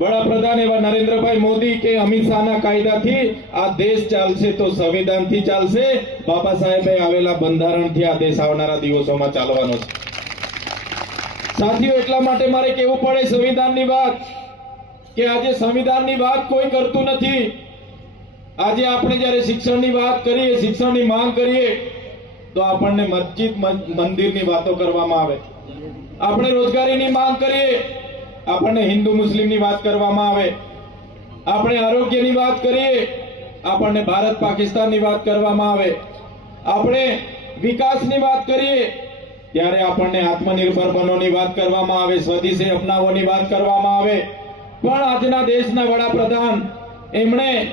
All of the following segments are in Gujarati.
વડાપ્રધાન એવા નરેન્દ્રભાઈ મોદી કે અમિત શાહના કાયદાથી આ દેશ ચાલશે તો સંવિધાનથી ચાલશે. બાબા સાહેબે આવેલા બંધારણથી આ દેશ આવનારા દિવસોમાં ચાલવાનો છે. સાથીઓ, એટલા માટે મારે કહેવું પડે સંવિધાનની વાત કે આજે સંવિધાનની વાત કોઈ કરતું નથી. આજે આપણે જ્યારે શિક્ષણની વાત કરીએ, શિક્ષણની માંગ કરીએ, તો આપણને મસ્જિદ, મંદિરની વાતો કરવામાં આવે. આપણે રોજગારીની માંગ કરીએ આપણને હિન્દુ મુસ્લિમની વાત કરવામાં આવે, આપણે આરોગ્યની વાત કરીએ, આપણને ભારત પાકિસ્તાનની વાત કરવામાં આવે, આપણે વિકાસની વાત કરીએ, ત્યારે આપણને આત્મનિર્ભર બનોની વાત કરવામાં આવે, સ્વદેશી અપનાવોની વાત કરવામાં આવે. પણ આજના દેશના વડાપ્રધાન, એમણે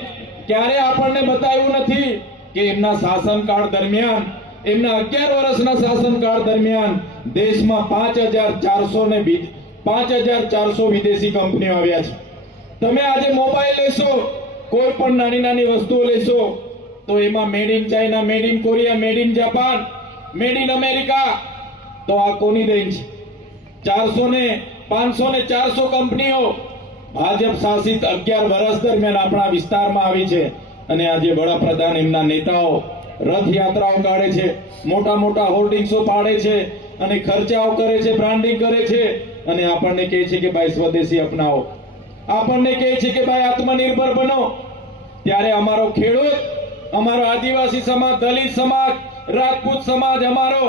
ક્યારે આપણને બતાવ્યું નથી કે એમના શાસનકાળ દરમિયાન, એમના અગિયાર વર્ષના શાસનકાળ દરમિયાન દેશમાં પાંચ હજાર ચારસો ને પાંચ હજાર ચારસો વિદેશી કંપનીઓ આવ્યા છે. તમે આજે મોબાઈલ લેશો, કોઈ પણ નાની નાની વસ્તુઓ લેશો, તો એમાં made in China made in Korea made in Japan made in America તો આ કોની દેન છે? ચારસો ને પાંચસો ને ચારસો કંપનીઓ ભાજપ શાસિત અગિયાર વર્ષ દરમિયાન આપણા વિસ્તારમાં આવી છે અને આજે વડાપ્રધાન એમના નેતાઓ રથયાત્રાઓ કાઢે છે, મોટા મોટા હોર્ડિંગ્સો પાડે છે અને ખર્ચાઓ કરે છે બ્રાન્ડિંગ કરે છે. અને આપણને કહે છે કે ભાઈ સ્વદેશી અપનાવો. આપણને કહે છે કે ભાઈ આત્મનિર્ભર બનો. ત્યારે અમારો ખેડૂત, અમારો આદિવાસી સમાજ, દલિત સમાજ, રાજપૂત સમાજ અમારો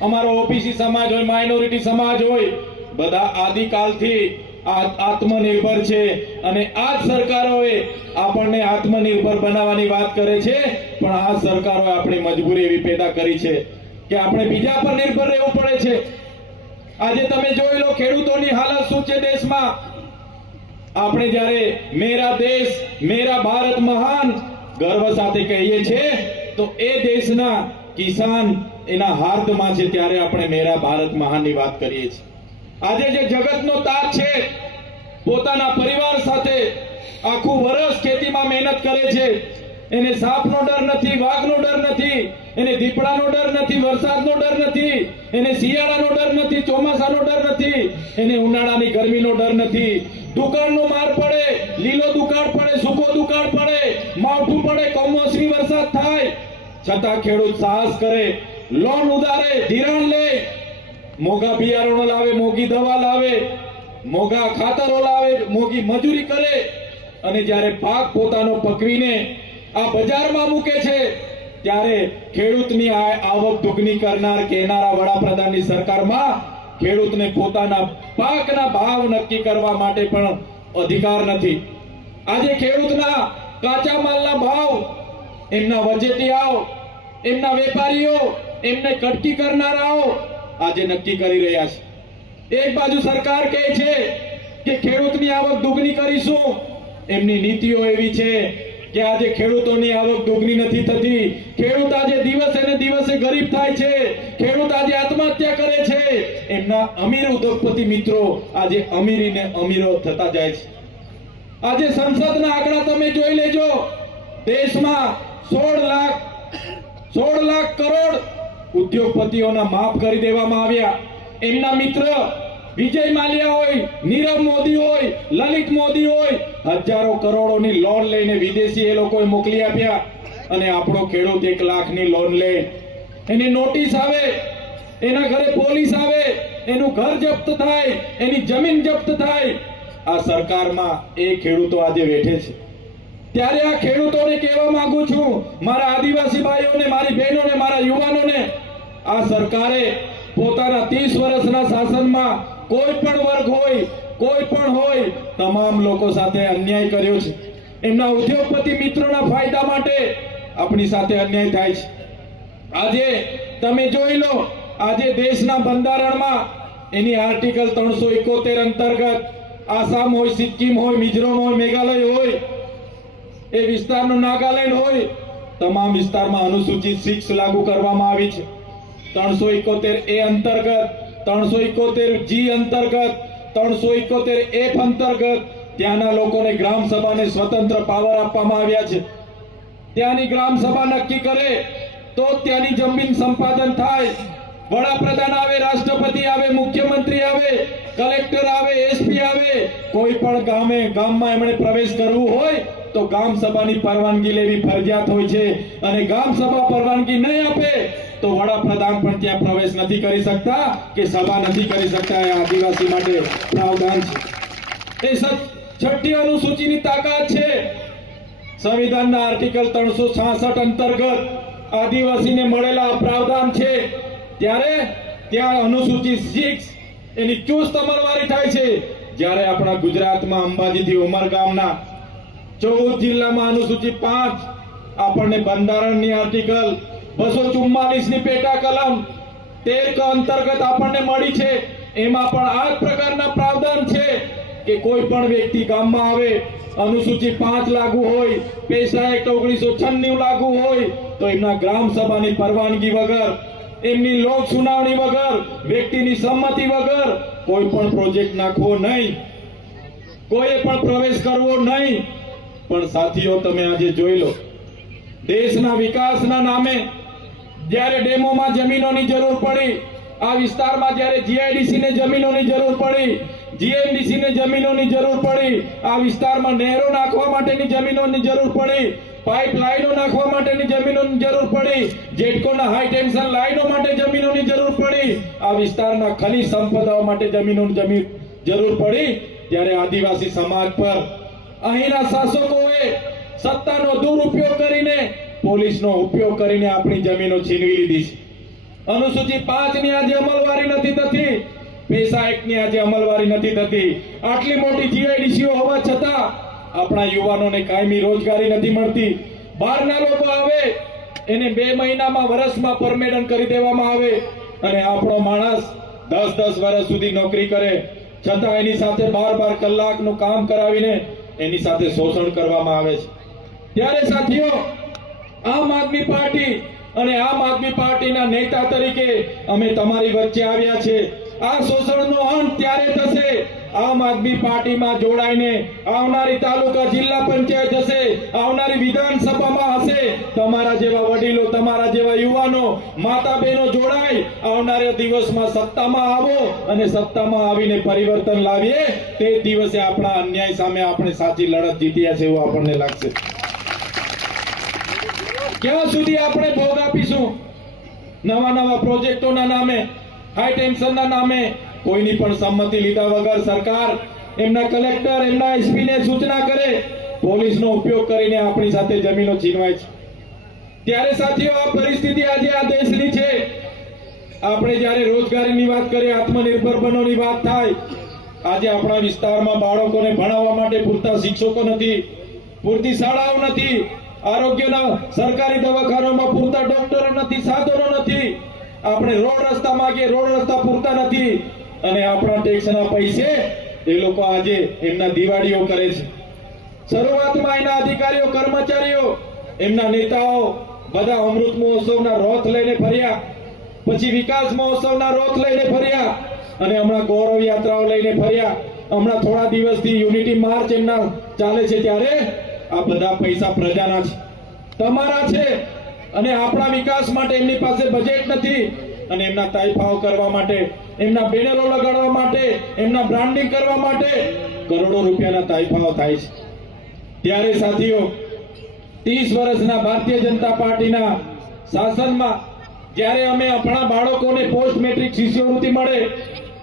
અમારો ઓબીસી સમાજ હોય માઇનોરિટી સમાજ હોય, બધા આદિકાલથી આત્મનિર્ભર છે. અને આ જ સરકારોએ આપણને આત્મનિર્ભર બનાવવાની વાત કરે છે. પણ આ સરકારોએ આપણી મજબૂરી એવી પેદા કરી છે કે આપણે બીજા પર નિર્ભર રહેવું પડે છે. આજે તમે જોઈ લો ખેડૂતોની હાલત શું છે દેશમાં? આપણે જ્યારે મેરા દેશ, મેરા ભારત મહાન ગર્વ સાથે કહીએ છીએ, તો એ દેશના કિસાન એના હાર્દમાં છે ત્યારે આપણે મેરા ભારત મહાનની વાત કરીએ છીએ. આજે જે જગતનો તાજ છે, પોતાના પરિવાર સાથે આખું વર્ષ ખેતીમાં મહેનત કરે છે એને સાપનો ડર નથી, વાઘનો ડર નથી, એને દીપડાનો ડર નથી, વરસાદનો ડર નથી, એને શિયાળાનો ડર નથી, ચોમાસાનો ડર નથી, એને ઉનાળાની ગરમીનો ડર નથી. દુકાળનો માર પડે, લીલો દુકાળ પડે, સૂકો દુકાળ પડે, માવઠું પડે, કમોસમી વરસાદ થાય. છતાં ખેડૂત સાહસ કરે, લોન ઉધારે, ધિરાણ લે. મોગા બિયારણો લાવે મોગી દવા લાવે મોગા ખાતરો લાવે મોગી મજૂરી કરે. અને જ્યારે પાક પોતાનો પકવીને આ બજારમાં મૂકે છે, ત્યારે ખેડૂતની આવક દુગની કરનાર, કહેનારા વડાપ્રધાનની સરકારમાં ખેડૂતને પોતાના પાકના ભાવ નક્કી કરવા માટે પણ અધિકાર નથી. આજે ખેડૂતના કાચા માલના ભાવ, એમના વજેટિયાઓ એમના વેપારીઓ, એમને કટકી કરનારાઓ આજે નક્કી કરી રહ્યા છે. એક બાજુ સરકાર કહે છે કે ખેડૂતની આવક દુગની કરીશું, એમની નીતિઓ એવી છે કે આજે ખેડૂતોની આવક દુગની નથી થતી. ખેડૂત આજે દિવસે ને દિવસે ગરીબ થાય છે. ખેડૂત આજે આત્મહત્યા કરે છે. એમના અમીર ઉદ્યોગપતિ મિત્રો, આજે અમીરીને અમીરો થતા જાય છે. આજે સંસદના આંકડા તમે જોઈ લેજો. દેશમાં સોળ લાખ સોળ લાખ કરોડ ઉદ્યોગપતિઓના માફ કરી દેવામાં આવ્યા. એમના મિત્ર વિજય માલ્યા હોય, નીરવ મોદી હોય, લલિત મોદી હોય, હજારો કરોડોની લોન લઈને વિદેશી એ લોકોએ મોકલી આપ્યા અને આપણો ખેડૂત એક લાખની લોન લે. એની નોટિસ આવે, એના ઘરે પોલીસ આવે, એનું ઘર જપ્ત થાય, એની જમીન જપ્ત થાય. આ સરકારમાં એ ખેડૂતો આજે બેઠે છે. ત્યારે આ ખેડૂતોને કહેવા માંગુ છું, મારા આદિવાસી ભાઈઓને, મારી બહેનોને, મારા યુવાનોને, આ સરકારે પોતાના 30 વર્ષના શાસનમાં કોઈ પણ વર્ગ હોય, કોઈ પણ હોય, તમામ લોકો સાથે અન્યાય કર્યો છે. એમના ઉદ્યોગપતિ મિત્રોના ફાયદા માટે આપણી સાથે અન્યાય થાય છે. આજે તમે જોઈ લો, આજે દેશના બંધારણમાં એની આર્ટિકલ ત્રણસો એકોતેર અંતર્ગત આસામ હોય, સિક્કિમ હોય, મિઝોરમ હોય, મેઘાલય હોય, એ વિસ્તારનું નાગાલેન્ડ હોય, તમામ વિસ્તારમાં અનુસૂચિત સિક્સ લાગુ કરવામાં આવી છે. ત્રણસો એકોતેર એ અંતર્ગત ત્રણસો એકોતેર જી અંતર્ગત, ત્રણસો એકોતેર એફ અંતર્ગત ત્યાંના લોકોને ગ્રામ સભાને સ્વતંત્ર પાવર આપવામાં આવ્યા છે. ત્યાંની ગ્રામ સભા નક્કી કરે તો ત્યાંની જમીન સંપાદન થાય. વડાપ્રધાન આવે, રાષ્ટ્રપતિ આવે, મુખ્યમંત્રી આવે કલેક્ટર આવે એસપી આવે, કોઈ પણ ગામે, ગામમાં એમણે પ્રવેશ કરવું હોય, તો ગામ સભાની પરવાનગી લેવી ફરજિયાત હોય છે. અને ગામ સભા પરવાનગી નહીં આપે, તો વડાપ્રધાન પણ ત્યાં પ્રવેશ નથી કરી શકતા કે સભા નથી કરી શકતા એ આદિવાસી માટે પ્રાવધાન છે. એ છઠ્ઠી અનુસૂચિની તાકાત છે. સંવિધાનના આર્ટિકલ ત્રણસો છાસઠ અંતર્ગત આદિવાસીને મળેલા પ્રાવધાન છે. ત્યારે ત્યાં અનુસૂચિ સિક્સ એની ચુસ્ત અમલવારી થાય છે. જ્યારે આપણા ગુજરાતમાં અંબાજીથી ઉમરગામના ચૌદ જિલ્લામાં અનુસૂચિત પાંચ આપણને બંધારણની આર્ટિકલ બસો ચુમ્માલીસની પેટા કલમ તેર અંતર્ગત આપણને મળી છે. એમાં પણ આ પ્રકારના પ્રાવધાન છે કે કોઈ પણ વ્યક્તિ ગામમાં આવે અનુસૂચિ પાંચ લાગુ હોય પેશા એક્ટ ઓગણીસો છન્નું લાગુ હોય, તો એમના ગ્રામ સભાની પરવાનગી વગર એમની લોક સુનાવણી વગર, વ્યક્તિની સંમતિ વગર કોઈ પણ પ્રોજેક્ટ નાખવો નહીં. કોઈ પણ પ્રવેશ કરવો નહીં. પણ સાથીઓ, તમે આજે જોઈ લો, દેશના વિકાસના નામે જ્યારે ડેમોમાં જમીનોની જરૂર પડી, આ વિસ્તારમાં જ્યારે જીઆઈડીસી ને જમીનોની જરૂર પડી જીએમડીસી ને જમીનોની જરૂર પડી. આ વિસ્તારમાં નહેરો નાખવા માટેની જમીનોની જરૂર પડી. પાઇપલાઇનો નાખવા માટેની જમીનોની જરૂર પડી. જેટકોના હાઈ ટેન્શન લાઈનો માટે જમીનોની જરૂર પડી. આ વિસ્તારના ખનિજ સંપદાઓ માટે જમીનોની જમીન જરૂર પડી. ત્યારે આદિવાસી સમાજ પર અહીંના શાસકોએ સત્તાનો દુરુપયોગ કરીને પોલીસનો ઉપયોગ કરીને આપણી જમીનો છીનવી લીધી છે. અનુસૂચિ પાંચની આજે અમલવારી નથી થતી. પેશા એકની આજે અમલવારી નથી થતી. આટલી મોટી જીઆઈડીસીઓ હોવા છતાં આપણા યુવાનોને કાયમી રોજગારી નથી મળતી. બહારના લોકો આવે, એને બે મહિનામાં વર્ષમાં પરમેડન કરી દેવામાં આવે અને આપણો માણસ દસ દસ વર્ષ સુધી નોકરી કરે. છતાં એની સાથે બાર બાર કલાકનું કામ કરાવીને એની સાથે શોષણ કરવામાં આવે છે. ત્યારે સાથીઓ, આમ આદમી પાર્ટી અને આમ આદમી પાર્ટીના નેતા તરીકે અમે તમારી વચ્ચે આવ્યા છે. આ શોષણનો અંત ત્યારે થશે. આમ આદમી પાર્ટીમાં જોડાઈને આવનારી તાલુકા જિલ્લા પંચાયત હશે, આવનારી વિધાનસભામાં હશે. તમારા જેવા વડીલો, તમારા જેવા યુવાનો માતા બહેનો જોડાય આવનારા દિવસમાં સત્તામાં આવો અને સત્તામાં આવીને પરિવર્તન લાવીએ. તે દિવસે આપણા અન્યાય સામે આપણે સાચી લડત જીત્યા છે એવું આપણને લાગશે. ક્યાં સુધી આપણે ભોગ આપીશું? નવા નવા પ્રોજેક્ટોના નામે હાઈ ટેન્શનના નામે કોઈની પણ સંમતિ લીધા વગર સરકાર એમના કલેક્ટર, એમના એસપી ને સૂચના કરે, પોલીસનો ઉપયોગ કરીને આપણી સાથે જમીનો છીનવાય છે. ત્યારે સાથીઓ, આ પરિસ્થિતિ આજે આ દેશની છે. આપણે જ્યારે રોજગારીની વાત કરીએ, આત્મનિર્ભર બનોની વાત થાય, આજે આપણા વિસ્તારમાં બાળકોને ભણાવવા માટે પૂરતા શિક્ષકો નથી, પૂરતી શાળાઓ નથી, આરોગ્યના સરકારી દવાખાનામાં પૂરતા ડોક્ટરો નથી, સાધનો નથી આપણે રોડ રસ્તા માંગીએ, રોડ રસ્તા પૂરતા નથી. અને આપણા ટેક્સના પૈસે એ લોકો આજે એમના દિવાળીઓ કરે છે. શરૂઆતમાં એના અધિકારીઓ, કર્મચારીઓ, એમના નેતાઓ બધા અમૃત મહોત્સવના રોથ લઈને ફર્યા. પછી વિકાસ મહોત્સવના રોથ લઈને ફર્યા અને હમણાં ગૌરવ યાત્રાઓ લઈને ફર્યા. હમણાં થોડા દિવસથી યુનિટી માર્ચ એમના ચાલે છે ત્યારે આ બધા પૈસા પ્રજાના છે. તમારા છે. અને આપણા વિકાસ માટે એમની પાસે બજેટ નથી. અને એમના તાઇફાઓ કરવા માટે, એમના બેનરો લગાડવા માટે, એમના બ્રાન્ડિંગ કરવા માટે કરોડો રૂપિયાના તાઇફાઓ થાય છે. ત્યારે સાથીઓ, ત્રીસ વર્ષના ભારતીય જનતા પાર્ટીના શાસનમાં જ્યારે અમે આપણા બાળકોને પોસ્ટ મેટ્રિક શિષ્યવૃત્તિ મળે,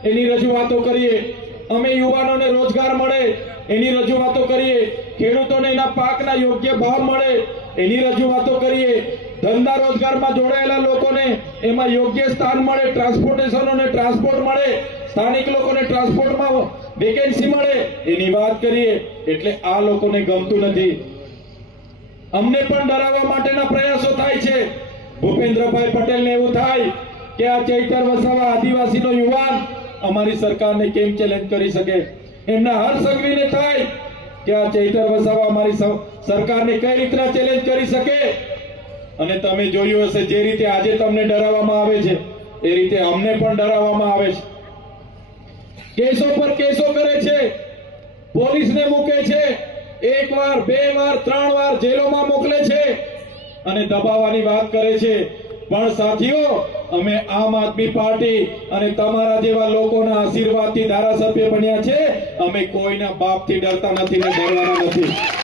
એની રજૂઆતો કરીએ, અમે યુવાનોને રોજગાર મળે, એની રજૂઆતો કરીએ, ખેડૂતોને એના પાકના યોગ્ય ભાવ મળે, એની રજૂઆતો કરીએ ધંધા રોજગારમાં જોડાયેલા લોકોને એમાં યોગ્ય સ્થાન મળે ટ્રાન્સપોર્ટેશન અને ટ્રાન્સપોર્ટ મળે, સ્થાનિક લોકોને ટ્રાન્સપોર્ટમાં વેકેન્સી મળે, એની વાત કરીએ એટલે આ લોકોને ગમતું નથી. અમને પણ ડરાવવા માટેના પ્રયાસો થાય છે. ભૂપેન્દ્રભાઈ પટેલને એવું થાય કે આ ચૈતર વસાવા આદિવાસીનો યુવાન અમારી સરકારને કેમ ચેલેન્જ કરી શકે? એમના હર સંઘવીને થાય કે આ ચૈતર વસાવા અમારી સરકારને કઈ રીતના ચેલેન્જ કરી શકે? અને તમે જોયું હશે જે રીતે આજે તમને ડરાવવામાં આવે છે, એ રીતે અમને પણ ડરાવવામાં આવે છે. કેસો પર કેસો કરે છે. પોલીસને મૂકે છે. એક વાર, બે વાર, ત્રણ વાર જેલોમાં મોકલે છે અને દબાવવાની વાત કરે છે. પણ સાથીઓ, અમે આમ આદમી પાર્ટી અને તમારા જેવા લોકોના આશીર્વાદથી ધારાસભ્ય બન્યા છે. અમે કોઈના બાપથી ડરતા નથી ને ડરવાના નથી.